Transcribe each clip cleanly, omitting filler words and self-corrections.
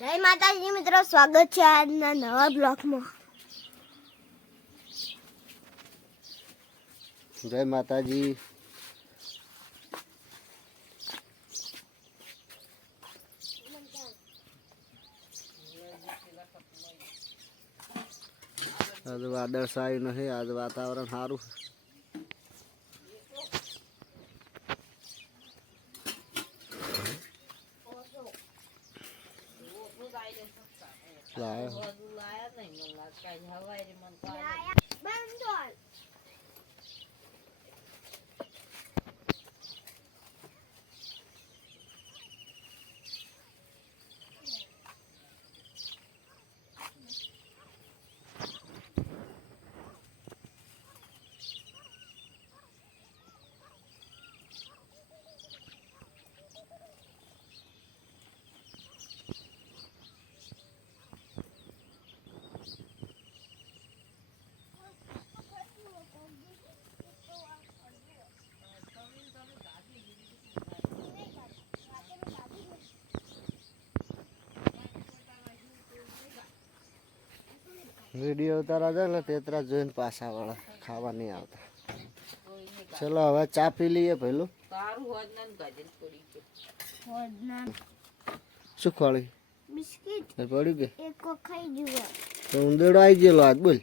જય માતાજી મિત્રો, સ્વાગત છે આજના નવા બ્લોગમાં. જય માતાજી. આજ વાદળ સાયું નથી, આજ વાતાવરણ સારું. વિડીયો ઉતારા જાય એટલે તેતરા જોઈને પાછા વાળા ખાવા નહીં આવતા. ચલો હવે ચા પી લઈએ પેલું. શું ખોળી બિસ્કિટ પડ્યું કે એક ખાઈ જુઓ તો ઉંદેડો આવી ગયેલો આજ. બોલ,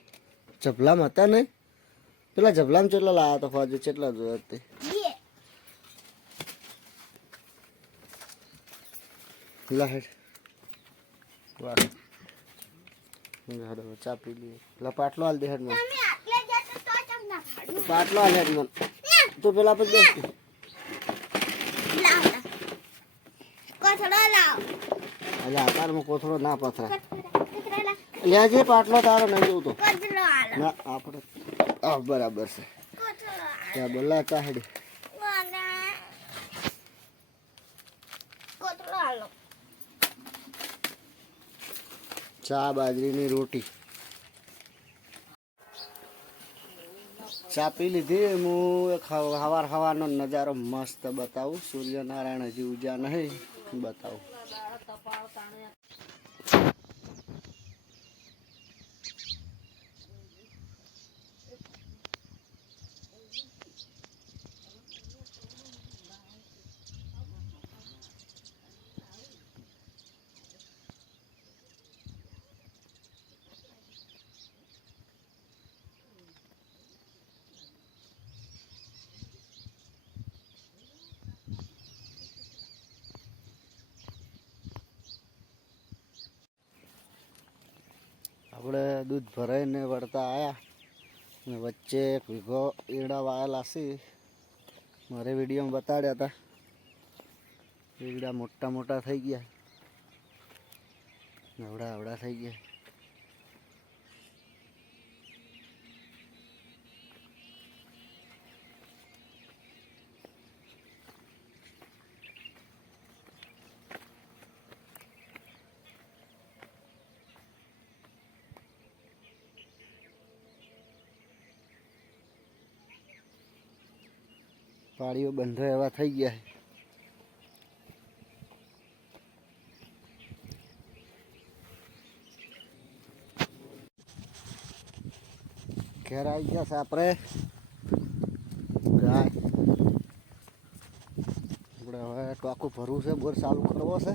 જબલામ હતા ને પેલા જબલામ કેટલા લાયા તો ફોજ કેટલા જોયા તે લાહેડ વાહ. ચા પી લઈએ. પેલા પાટલો હાલ દે હેડ મને. પાટલો હાલ હેડ મને. તું પેલા પર બેસ. અલે આકારમાં કોથળો ના પથરા. લેજે પાટલો તારો નહીં જોઉં તો ના આપણે બરાબર છે. ત્યાં બોલા ચા હેડી. ચા બાજરીની રોટી. ચા પી લીધી. હું હવારનો નજારો મસ્ત બતાવું. સૂર્યનારાયણ હજી ઉજ્યા નહીં, બતાવું. આપણે દૂધ ભરાઈને વળતા આવ્યા ને વચ્ચે એક વીઘો ઈડા વાયેલા છે. મારે વિડીયોમાં બતાડ્યા હતા. ઈડા મોટા મોટા થઈ ગયા, આવડા થઈ ગયા. પાળીઓ બંધો એવા થઈ ગયા. ઘેર આવી ગયા છે આપણે. ગાય આપણે હવે ટોકું ભરવું છે, બોર ચાલુ કરવો છે,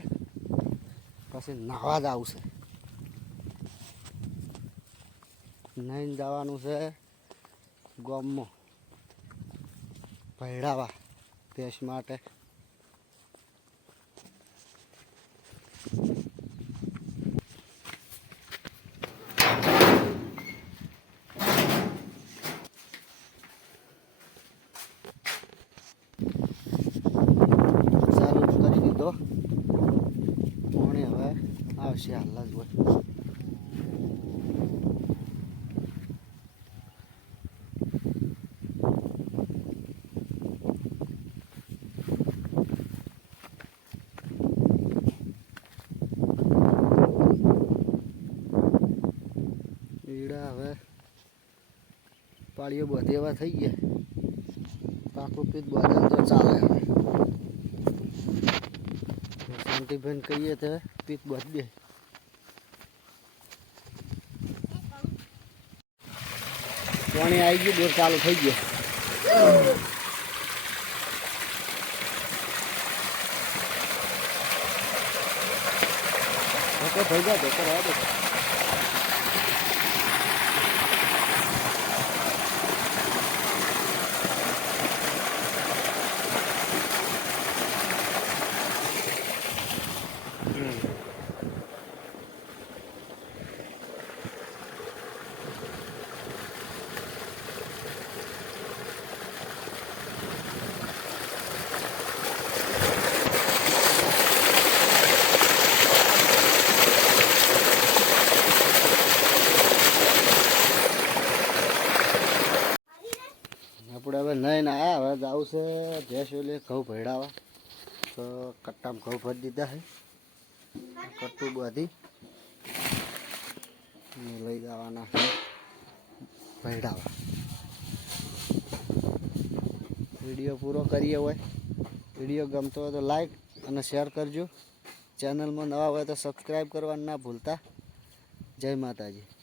પછી નાવા જ આવશે. નહીં જવાનું છે ગામમાં ભૈડાવા ભેંસ માટે. ચાલુ કરી દીધો. પાણી હવે આવશે હાલ જ હોય. હવે પાળીઓ બધી એવા થઈ ગયા. પાકું પીત બધે તો ચાલે. શાંતિભાઈને કહીએ તો પીત બધી દે. પાણી આવી ગયું, દોર ચાલુ થઈ ગયો. થઈ જાય તો કરવા દે. આપણે હવે નહીં આવ્યા, હવે જવું છે ભેંસ ઓલે ઘઉં ભેડાવા. તો કટ્ટામાં ઘઉં ભરી દીધા છે, કટ્ટું બધી લઈ જવાના છે ભેડાવા. વિડીયો પૂરો કરીએ હોય. વિડીયો ગમતો હોય તો લાઈક અને શેર કરજો. ચેનલમાં નવા હોય તો સબસ્ક્રાઈબ કરવાનું ના ભૂલતા. જય માતાજી.